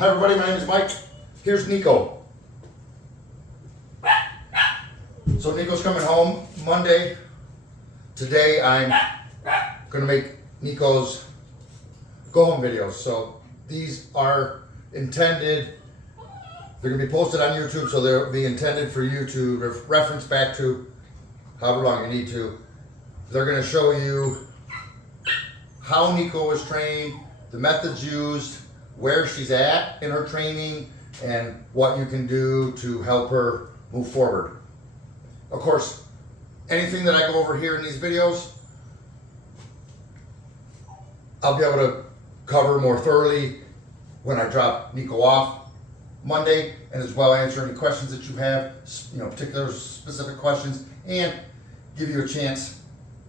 Hi everybody, my name is Mike. Here's Nico. So Nico's coming home Monday. Today I'm going to make Nico's go home videos. So these are intended, they're going to be posted on YouTube, so they'll be intended for you to reference back to however long you need to. They're going to show you how Nico was trained, the methods used, where she's at in her training, and what you can do to help her move forward. Of course, anything that I go over here in these videos, I'll be able to cover more thoroughly when I drop Nico off Monday, and as well answer any questions that you have, particular specific questions, and give you a chance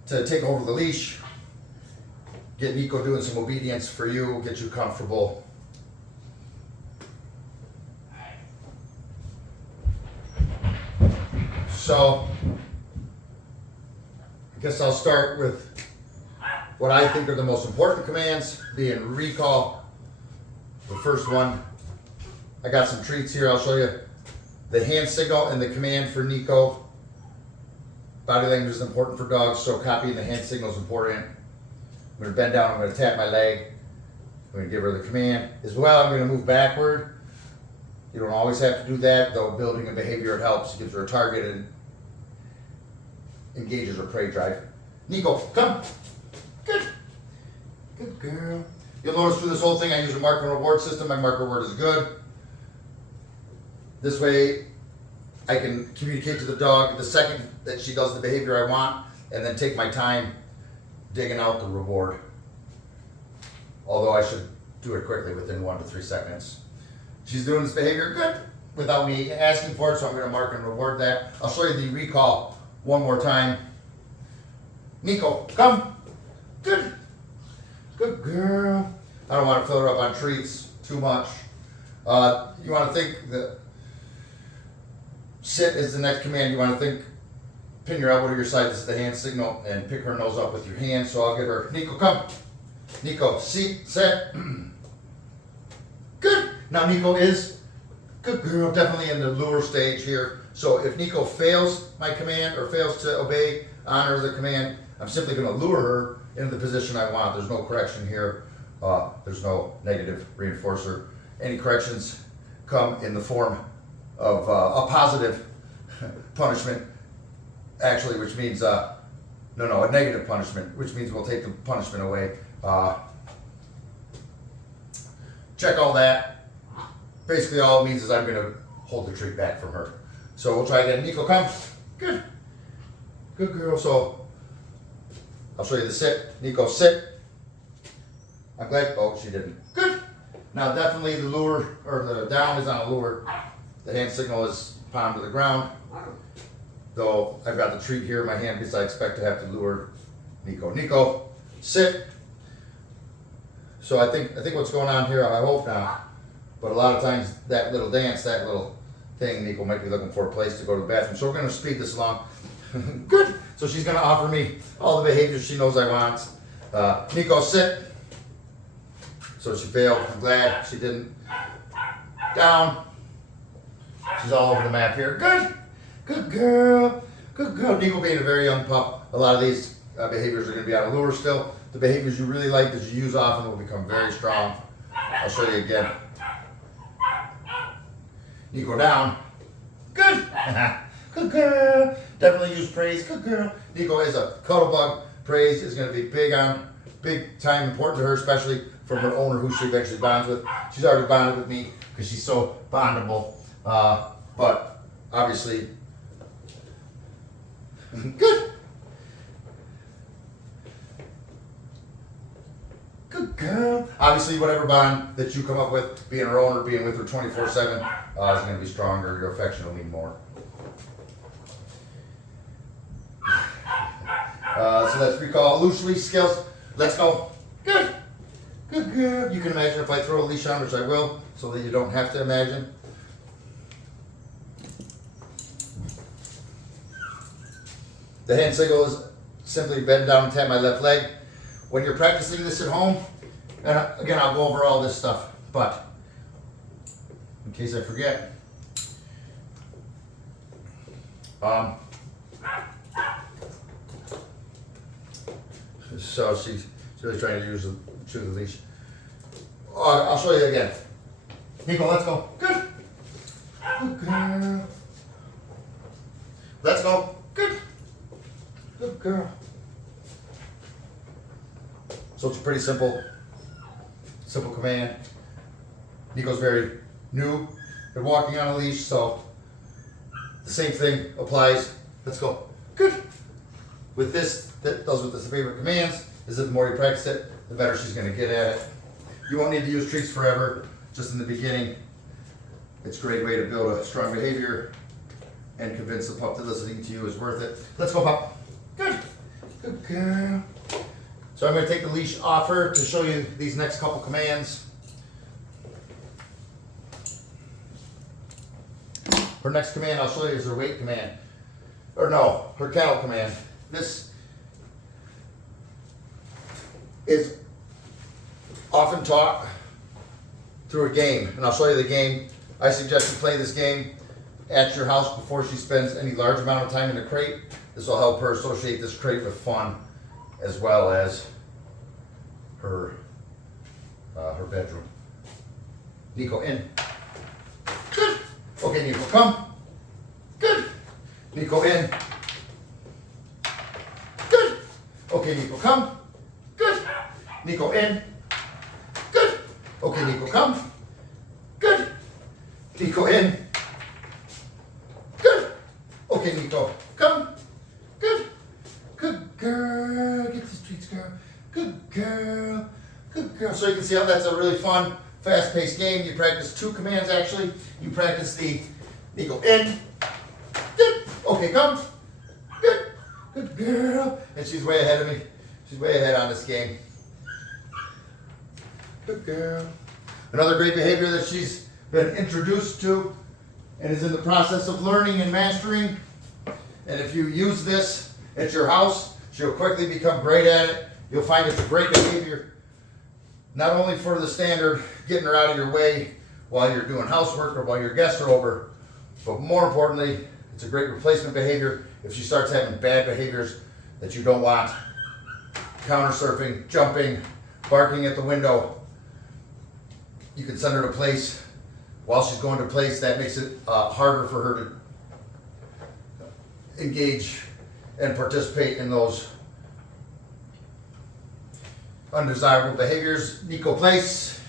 to take over the leash, get Nico doing some obedience for you, get you comfortable. So, I guess I'll start with what I think are the most important commands, being recall. The first one, I got some treats here. I'll show you the hand signal and the command for Nico. Body language is important for dogs, so copying the hand signal is important. I'm going to bend down, I'm going to tap my leg. I'm going to give her the command. As well, I'm going to move backward. You don't always have to do that, though building a behavior, it helps. It gives her a target and engages her prey drive. Nico, come. Good. Good girl. You'll notice through this whole thing I use a mark and reward system. My mark and reward is good. This way I can communicate to the dog the second that she does the behavior I want, and then take my time digging out the reward. Although I should do it quickly within 1 to 3 seconds. She's doing this behavior good without me asking for it, so I'm going to mark and reward that. I'll show you the recall one more time. Nico, come. Good. Good girl. I don't want to fill her up on treats too much. You want to think that sit is the next command. You want to think, pin your elbow to your side. This is the hand signal, and pick her nose up with your hand. So I'll give her, Nico, come. Nico, sit, sit. Good. Now Nico is, good girl, definitely in the lure stage here. So if Nico fails my command or fails to obey, honor the command, I'm simply going to lure her into the position I want. There's no correction here. There's no negative reinforcer. Any corrections come in the form of a positive punishment, actually, which means, a negative punishment, which means we'll take the punishment away. Check all that. Basically all it means is I'm going to hold the treat back from her. So we'll try again. Nico, come. Good. Good girl. So I'll show you the sit. Nico, sit. I'm glad. Oh, she didn't. Good. Now definitely the lure, or the down is on a lure. The hand signal is palm to the ground. Though I've got the treat here in my hand because I expect to have to lure Nico. Nico, sit. So I think what's going on here, I hope now, but a lot of times that little dance, that little thing, Nico might be looking for a place to go to the bathroom. So we're going to speed this along. Good. So she's going to offer me all the behaviors she knows I want. Nico, sit. So she failed. I'm glad she didn't. Down. She's all over the map here. Good. Good girl. Good girl. Nico being a very young pup, a lot of these behaviors are going to be on a lure still. The behaviors you really like that you use often will become very strong. I'll show you again. Nico, down. Good. Good girl. Definitely use praise. Good girl. Nico is a cuddle bug. Praise is going to be big time important to her, especially from her owner who she eventually bonds with. She's already bonded with me because she's so bondable. But obviously, good. Good girl. Obviously, whatever bond that you come up with, being her owner, being with her 24/7, is going to be stronger. Your affection will mean more. So let's recall loose leash skills. Let's go. Good. Good girl. You can imagine if I throw a leash on, which I will, so that you don't have to imagine. The hand signal is simply bend down and tap my left leg. When you're practicing this at home, and again, I'll go over all this stuff, but in case I forget. So she's really trying to use chew the leash. I'll show you again. Nico, let's go. Good. Good girl. Let's go. Good. Good girl. So it's a pretty simple command. Nico's very new at walking on a leash, so the same thing applies. Let's go. Good. With this, those are the favorite commands, is that the more you practice it, the better she's going to get at it. You won't need to use treats forever, just in the beginning. It's a great way to build a strong behavior and convince the pup that listening to you is worth it. Let's go, pup. Good. Good girl. So I'm going to take the leash off her to show you these next couple commands. Her next command I'll show you is her wait command. Or no, her kennel command. This is often taught through a game, and I'll show you the game. I suggest you play this game at your house before she spends any large amount of time in the crate. This will help her associate this crate with fun, as well as her bedroom. Nico, in. Good. Okay, Nico, come. Good. Nico, in. Good. Okay, Nico, come. Good. Nico, in. Good. Okay, Nico, come. Good. Nico, in. Good. Okay, Nico, come. Good. Good girl. Get the treats, girl. Good girl. Good girl. So you can see how that's a really fun, fast-paced game. You practice two commands, actually. You practice the Nico, in. Good. Okay, come. Good. Good girl. And she's way ahead of me. She's way ahead on this game. Good girl. Another great behavior that she's been introduced to and is in the process of learning and mastering. And if you use this at your house, she'll quickly become great at it. You'll find it's a great behavior, not only for the standard, getting her out of your way while you're doing housework or while your guests are over, but more importantly, it's a great replacement behavior if she starts having bad behaviors that you don't want. Counter surfing, jumping, barking at the window. You can send her to place. While she's going to place, that makes it harder for her to engage and participate in those undesirable behaviors. Nico, place.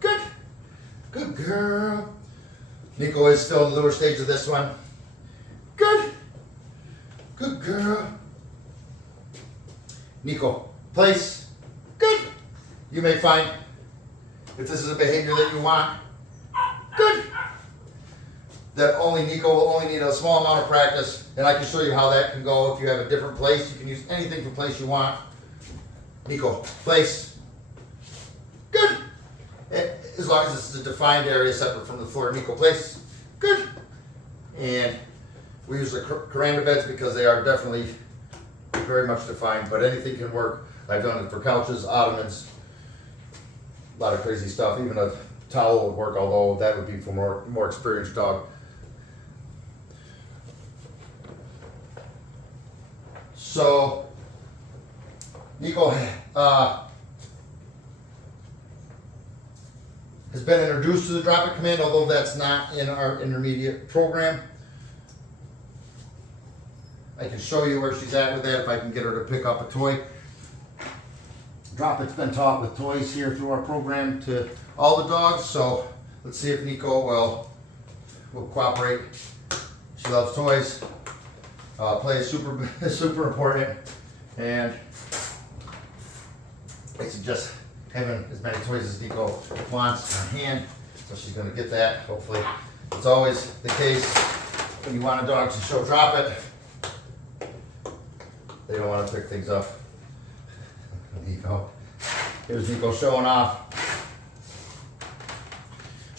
Good. Good girl. Nico is still in the lure stage of this one. Good. Good girl. Nico, place. Good. You may find, if this is a behavior that you want, good, that Nico will only need a small amount of practice, and I can show you how that can go. If you have a different place, you can use anything for place you want. Nico, place. Good. As long as this is a defined area separate from the floor. Nico, place. Good. And we use the Karanda beds because they are definitely very much defined, but anything can work. I've done it for couches, ottomans, a lot of crazy stuff. Even a towel would work, although that would be for more experienced dog. So Nico has been introduced to the drop it command, although that's not in our intermediate program. I can show you where she's at with that if I can get her to pick up a toy. Drop it's been taught with toys here through our program to all the dogs, so let's see if Nico will cooperate. She loves toys. Play is super important, and I suggest having as many toys as Nico wants in her hand, so she's going to get that, hopefully. It's always the case when you want a dog to show drop it. They don't want to pick things up. Nico. Here's Nico showing off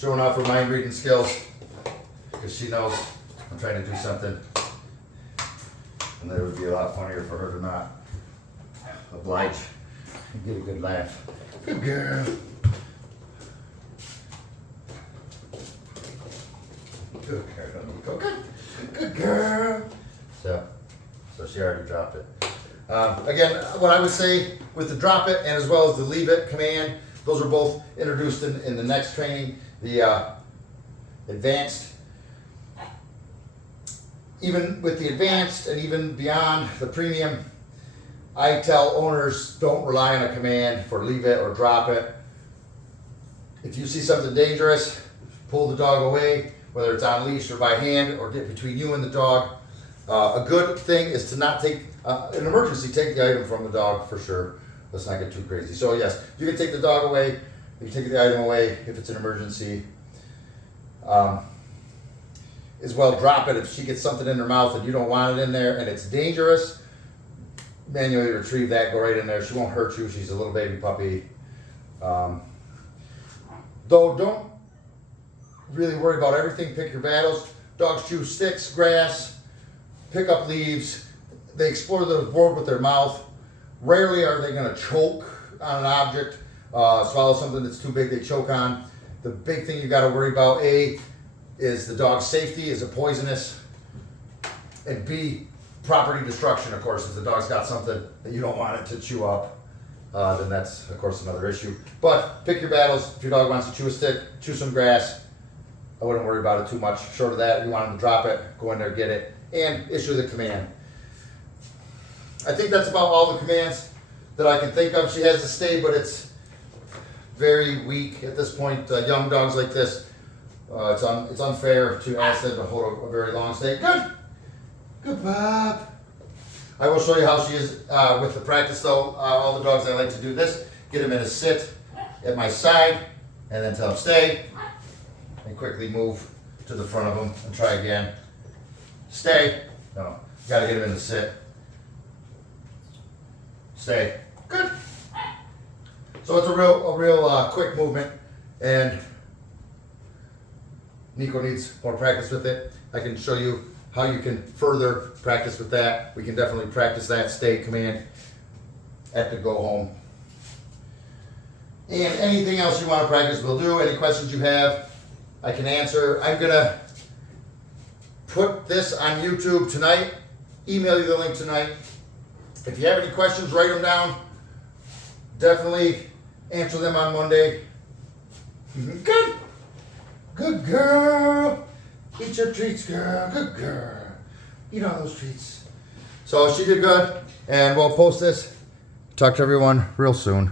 her mind reading skills, because she knows I'm trying to do something, and that would be a lot funnier for her to not oblige Get a good laugh. Good girl. Good girl, Nico. Good. Good girl. So she already dropped it. Again, what I would say with the drop it and as well as the leave it command, those are both introduced in the next training. The advanced, even with the advanced and even beyond the premium, I tell owners don't rely on a command for leave it or drop it. If you see something dangerous, pull the dog away, whether it's on leash or by hand or get between you and the dog. A good thing is to not take, an emergency, take the item from the dog for sure. Let's not get too crazy. So yes, you can take the dog away, you can take the item away if it's an emergency. As well, drop it if she gets something in her mouth and you don't want it in there and it's dangerous. Manually retrieve that, go right in there. She won't hurt you. She's a little baby puppy. Though don't really worry about everything. Pick your battles. Dogs chew sticks, grass, pick up leaves. They explore the world with their mouth. Rarely are they going to choke on an object, swallow something that's too big they choke on. The big thing you got to worry about, A, is the dog's safety. Is it poisonous? And B, property destruction, of course. If the dog's got something that you don't want it to chew up, then that's, of course, another issue. But pick your battles. If your dog wants to chew a stick, chew some grass, I wouldn't worry about it too much. Short of that, you want him to drop it, go in there, get it, and issue the command. I think that's about all the commands that I can think of. She has to stay, but it's very weak at this point. Young dogs like this, it's unfair to ask them to hold a very long stay. Good. Good, Bob. I will show you how she is with the practice, though. All the dogs, I like to do this. Get them in a sit at my side, and then tell them stay, and quickly move to the front of them and try again. Stay. No, you got to get them in the sit. Stay. Good. So it's a real quick movement, and Nico needs more practice with it. I can show you how you can further practice with that. We can definitely practice that stay command at the go home. And anything else you want to practice, we'll do. Any questions you have, I can answer. I'm gonna put this on YouTube tonight, email you the link tonight. If you have any questions, write them down. Definitely answer them on Monday. Good. Good girl. Eat your treats, girl. Good girl. Eat all those treats. So she did good, and we'll post this. Talk to everyone real soon.